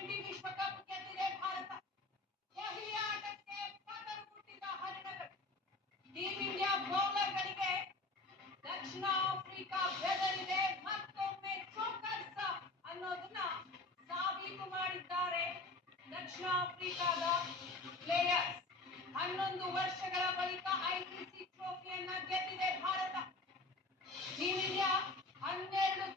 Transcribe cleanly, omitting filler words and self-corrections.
T20 ವಿಶ್ವಕಪ್ ಗೆದ್ದಿದೆ ಭಾರತ. ಕೊಹ್ಲಿ ಆಟಕ್ಕೆ ಪದರು ಹುಟ್ಟಿದ ಹರಿಣಗಳು. ಟೀಂ ಇಂಡಿಯಾ ಬೌಲರ್ಗಳಿಗೆ ದಕ್ಷಿಣ ಆಫ್ರಿಕಾ ಬೆದರಿದೆ, ಮತ್ತೊಮ್ಮೆ ಚೋಕರ್ಸ್ ಅನ್ನೋದನ್ನ ಸಾಬೀತು ಮಾಡಿದ್ದಾರೆ ದಕ್ಷಿಣ ಆಫ್ರಿಕಾದ ಪ್ಲೇಯರ್ಸ್. 11 ವರ್ಷಗಳ ಬಳಿಕ ಐಸಿಸಿ ಟ್ರೋಫಿಯನ್ನ ಗೆದ್ದಿದೆ ಭಾರತ. Team India 12